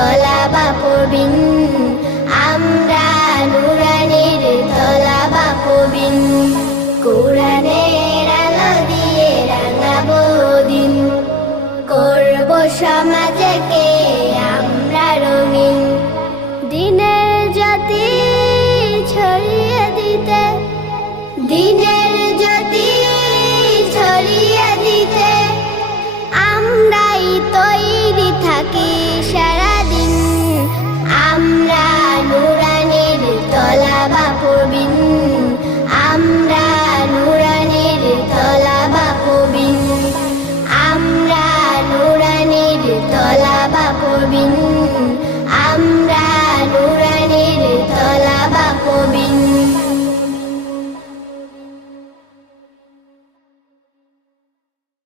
তলাবা প্রবীণ, আমরা নুরানির তলাবা প্রবীণ। কোরআনের আলো দিয়ে রাঙাবো দিন, করব সমাজকে